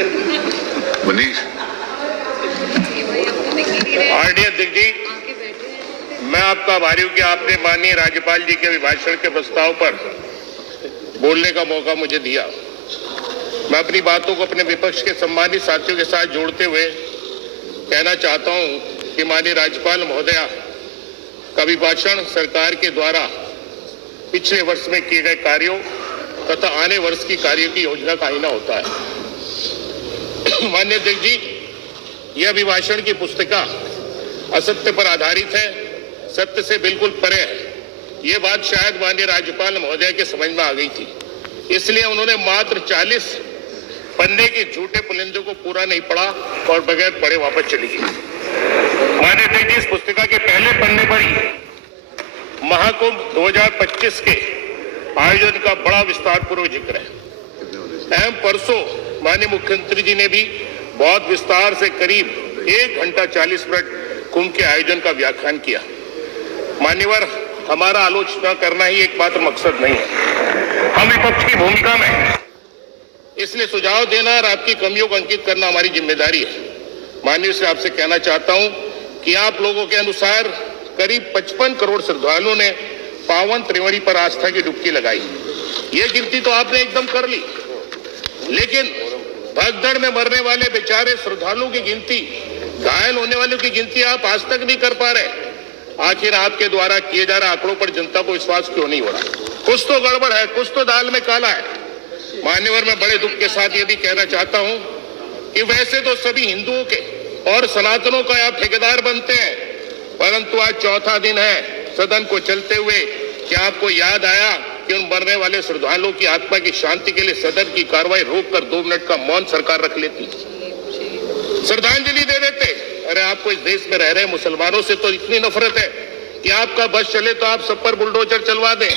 Manish RD अध्यक्ष जी, मैं आपका आभारी हूं कि आपने माननीय राज्यपाल जी के अभिभाषण के प्रस्ताव पर बोलने का मौका मुझे दिया। मैं अपनी बातों को अपने विपक्ष के सम्मानित साथियों के साथ जोड़ते हुए कहना चाहता हूं कि माननीय राज्यपाल महोदया का अभिभाषण सरकार के द्वारा पिछले वर्ष में किए गए कार्यों तथा आने वर्ष की कार्यों की योजना का आईना होता है। माननीय अध्यक्ष जी, यह अभिभाषण की पुस्तिका असत्य पर आधारित है, सत्य से बिल्कुल परे है। ये बात शायद माननीय राज्यपाल महोदय के समझ में आ गई थी, इसलिए उन्होंने मात्र 40 पन्ने के झूठे पुलिंदों को पूरा नहीं पढ़ा और बगैर पढ़े वापस चली गई। माननीय अध्यक्ष जी, इस पुस्तिका के पहले पन्ने पर ही महाकुंभ 2025 के आयोजन का बड़ा विस्तार पूर्वक जिक्र है। एवं परसों माननीय मुख्यमंत्री जी ने भी बहुत विस्तार से करीब 1 घंटा 40 मिनट कुंभ के आयोजन का व्याख्यान किया। मान्यवर, हमारा आलोचना करना ही एकमात्र मकसद नहीं है, हम विपक्ष की भूमिका में हैं, इसलिए सुझाव देना और आपकी कमियों को अंकित करना हमारी जिम्मेदारी है। माननीय से आपसे कहना चाहता हूं कि आप लोगों के अनुसार करीब 55 करोड़ श्रद्धालुओं ने पावन त्रिवेणी पर आस्था की डुबकी लगाई। ये गिनती तो आपने एकदम कर ली, लेकिन भगदड़ में मरने वाले बेचारे श्रद्धालुओं की गिनती, घायल होने वालों की गिनती आप आज तक नहीं कर पा रहे। आखिर आपके द्वारा किए जा रहे आंकड़ों पर जनता को विश्वास क्यों नहीं हो रहा? कुछ तो गड़बड़ है, कुछ तो दाल में काला है। मान्यवर, मैं बड़े दुख के साथ ये भी कहना चाहता हूं कि वैसे तो सभी हिंदुओं के और सनातनों का आप ठेकेदार बनते हैं, परंतु आज चौथा दिन है सदन को चलते हुए, क्या आपको याद आया कि उन मरने वाले श्रद्धालुओं की आत्मा की शांति के लिए सदन की कार्रवाई रोककर 2 मिनट का मौन सरकार रख लेती, श्रद्धांजलि दे देते? अरे आपको इस देश में रह रहे मुसलमानों से तो इतनी नफरत है कि आपका बस चले तो आप सब पर बुलडोजर चलवा दें,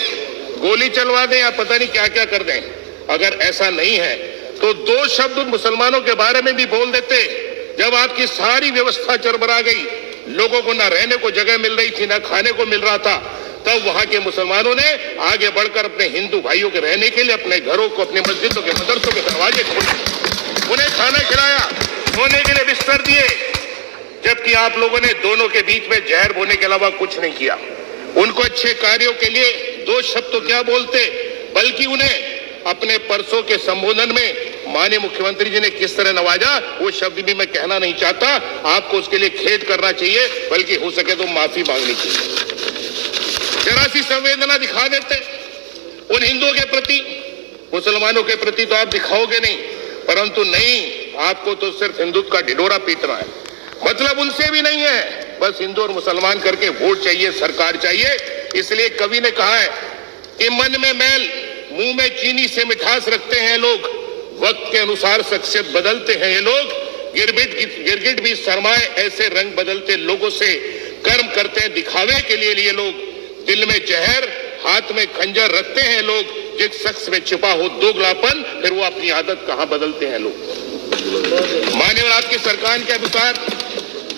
गोली चलवा दें या पता नहीं क्या क्या कर दें। अगर ऐसा नहीं है तो 2 शब्द मुसलमानों के बारे में भी बोल देते। जब आपकी सारी व्यवस्था चरमरा गई, लोगों को ना रहने को जगह मिल रही थी, ना खाने को मिल रहा था, तब वहां के मुसलमानों ने आगे बढ़कर अपने हिंदू भाइयों के रहने के लिए अपने घरों को, अपने मस्जिदों के, मदरसों के दरवाजे खोले, उन्हें खाना खिलाया, सोने के लिए बिस्तर दिए, जबकि आप लोगों ने दोनों के बीच में जहर बोने के अलावा कुछ नहीं किया। उनको अच्छे कार्यों के लिए 2 शब्द तो क्या बोलते, बल्कि उन्हें अपने परसों के संबोधन में माननीय मुख्यमंत्री जी ने किस तरह नवाजा, वो शब्द भी मैं कहना नहीं चाहता। आपको उसके लिए खेद करना चाहिए, बल्कि हो सके तो माफी मांगनी चाहिए। जरा सी संवेदना दिखा देते उन हिंदुओं के प्रति, मुसलमानों के प्रति तो आप दिखाओगे नहीं, परंतु नहीं, आपको तो सिर्फ हिंदुत्व का ढिढोरा पीटना है। मतलब उनसे भी नहीं है, बस हिंदू और मुसलमान करके वोट चाहिए, सरकार चाहिए। इसलिए कवि ने कहा है कि मन में मैल, मुंह में चीनी से मिठास रखते हैं लोग, वक्त के अनुसार शख्सियत बदलते हैं ये लोग, गिरगिट भी शर्माए ऐसे रंग बदलते लोगों से, कर्म करते हैं दिखावे के लिए ये लोग, दिल में जहर हाथ में खंजर रखते हैं लोग, जिस शख्स में छिपा हो दोगलापन, फिर वो अपनी आदत कहां बदलते हैं लोग। मान्यवर, आपकी सरकार के अनुसार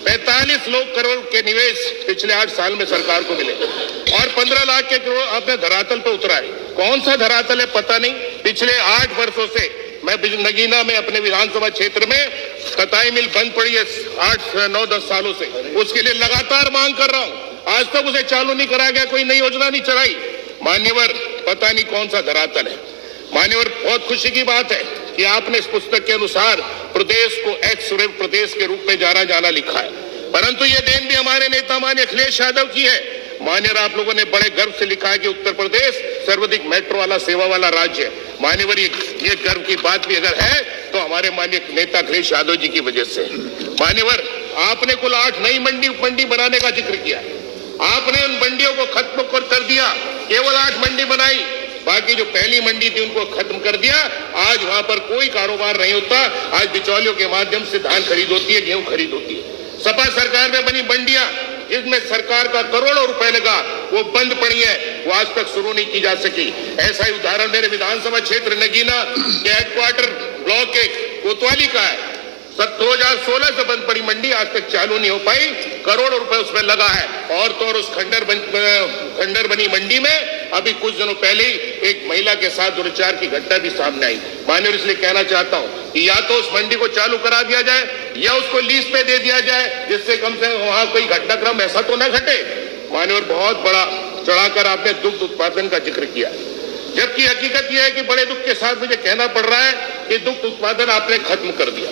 45 करोड़ के निवेश पिछले 8 साल में सरकार को मिले और 15 लाख के करोड़ आपने धरातल पर उतरा है। कौन सा धरातल है पता नहीं। पिछले 8 वर्षों से मैं नगीना में अपने विधानसभा क्षेत्र में कताई मिल बंद पड़ी है 8, 9, 10 सालों से, उसके लिए लगातार मांग कर रहा हूं। आज तक उसे चालू नहीं करा गया, कोई नई योजना नहीं चलाई। मान्यवर, पता नहीं कौन सा धरातल है। मान्यवर, बहुत खुशी की बात है कि आपने इस पुस्तक के अनुसार प्रदेश को एक्स प्रदेश के रूप में जाना लिखा है, परंतु यह देन भी हमारे नेता माननीय अखिलेश यादव की है। मान्यवर, आप लोगों ने बड़े गर्व से लिखा है कि उत्तर प्रदेश सर्वाधिक मेट्रो वाला, सेवा वाला राज्य है। मान्यवर, ये गर्व की बात भी अगर है तो हमारे माननीय नेता अखिलेश यादव जी की वजह से। मान्यवर, आपने कुल 8 नई मंडी बनाने का जिक्र किया। आपने उन मंडियों को खत्म कर दिया, केवल 8 मंडी बनाई, बाकी जो पहली मंडी थी उनको खत्म कर दिया। आज वहां पर कोई कारोबार नहीं होता। आज बिचौलियों के माध्यम से धान खरीद होती है, गेहूं खरीद होती है। सपा सरकार में बनी मंडियां जिसमें सरकार का करोड़ों रुपए लगा, वो बंद पड़ी है, वो आज तक शुरू नहीं की जा सकी। ऐसा ही उदाहरण मेरे विधानसभा क्षेत्र नगीना के हेडक्वार्टर ब्लॉक 1 कोतवाली का है। 2016 से बंद पड़ी मंडी आज तक चालू नहीं हो पाई, करोड़ों रुपए उसमें लगा है। और तो और उस खंडर बनी मंडी में अभी कुछ दिनों पहले ही एक महिला के साथ दुर्व्यवहार की घटना भी सामने आई। माननीय, इसलिए कहना चाहता हूं कि या तो उस मंडी को चालू करा दिया जाए या उसको लीज पे दे दिया जाए, जिससे कम से कम वहां कोई घटनाक्रम ऐसा तो न घटे। माननीय, बहुत बड़ा चढ़ाकर आपने दुग्ध उत्पादन का जिक्र किया, जबकि हकीकत यह है कि बड़े दुख के साथ मुझे कहना पड़ रहा है कि दुग्ध उत्पादन आपने खत्म कर दिया।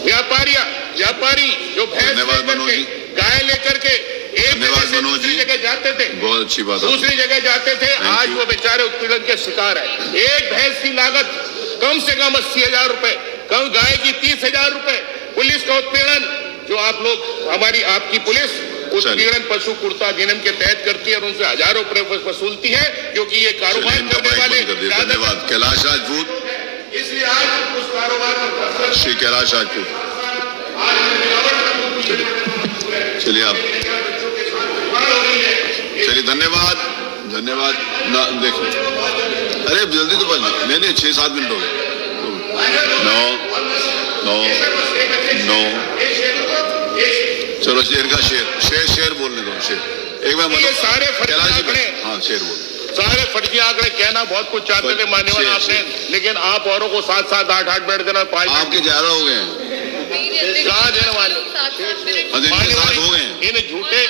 व्यापारी जो भैंस लेकर के, गाय लेकर के एक जगह से दूसरी जगह जाते थे, बहुत अच्छी बात, दूसरी जगह जाते थे, आज वो बेचारे उत्पीड़न के शिकार है। एक भैंस की लागत कम से कम 80,000 रुपए, कम गाय की 30,000 रुपए। पुलिस का उत्पीड़न जो आप लोग, आपकी पुलिस उत्पीड़न पशु कुर्ता अधिनियम के तहत करती है और उनसे हजारों रुपए वसूलती है, क्योंकि ये कारोबार करने वाले। धन्यवाद कैलाश राजपूत, इसलिए आज उस कारोबार श्री कैलाश राजपूत, चलिए आप चलिए। धन्यवाद ना देखिए, अरे जल्दी तो बन, नहीं 6-7 मिनट हो गए। नो चलो, शेर का शेर बोलने दो। शेर एक बार ये सारे हाँ शेर बोल। सारे फर्जी आंकड़े कहना बहुत कुछ चाहते थे मान्यवर आपने, लेकिन आप औरों को 7-7, 8-8 मिनट देना, 5 आपके ज्यादा हो गए हैं, कहाँ देने वाले हो गए हैं। इन झूठे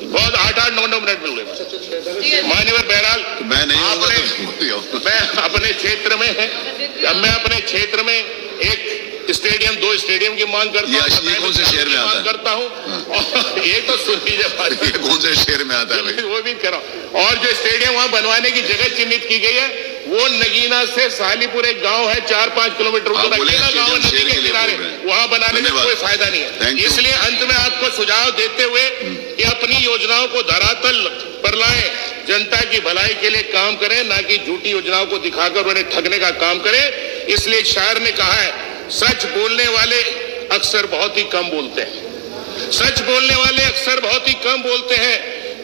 बहुत 8-8, 9-9 मिनट में हुए। मान्यवर बहरहाल, मैं नहीं मैं अपने क्षेत्र में एक स्टेडियम, 2 स्टेडियम की मांग करता हूँ। कौन से शहर में आता है? करता हूँ और ये तो सुन लीजिए, कौन से शहर में आता है भाई? वो भी करो। और जो स्टेडियम वहाँ बनवाने की जगह चिन्हित की गई है, वो नगीना से सालीपुर एक गांव है 4-5 किलोमीटर गांव नदी के किनारे, वहाँ बनाने में कोई फायदा नहीं है। इसलिए अंत में आपको सुझाव देते हुए कि अपनी योजनाओं को धरातल पर लाएं, जनता की भलाई के लिए काम करें, ना कि झूठी योजनाओं को दिखाकर उन्हें ठगने का काम करें। इसलिए एक शायर ने कहा है, सच बोलने वाले अक्सर बहुत ही कम बोलते हैं। सच बोलने वाले अक्सर बहुत ही कम बोलते हैं,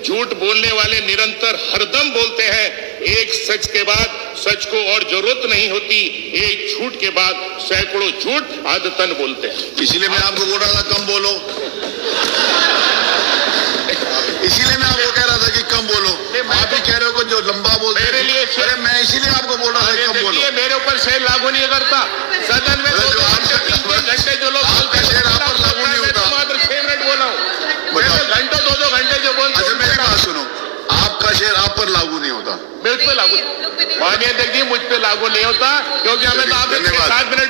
झूठ बोलने वाले निरंतर हरदम बोलते हैं। एक सच के बाद सच को और जरूरत नहीं होती, एक झूठ के बाद सैकड़ों झूठ आदतन बोलते हैं। इसीलिए मैं आपको बोल रहा था कम बोलो, इसीलिए मैं आपको कह रहा था कि कम बोलो। आप ही कह रहे हो कि जो लंबा बोलते हैं, मेरे लिए अरे मैं इसीलिए आपको बोल रहा था कम बोलो। मेरे ऊपर शेर लागू नहीं करता। सदन में 2 घंटे जो लोग आपका शेर आप पर लागू नहीं होता। मात्र 6 मिनट बोला हूँ, घंटों 2-2 घंटे जो बोलते। अच्छा मेरी बात सुनो, आपका शेर आप पर लागू नहीं होता। मुझ पे लागू, मानिए देखिए, मुझ पे लागू नहीं होता, क्योंकि हमें तो आपने 7 मिनट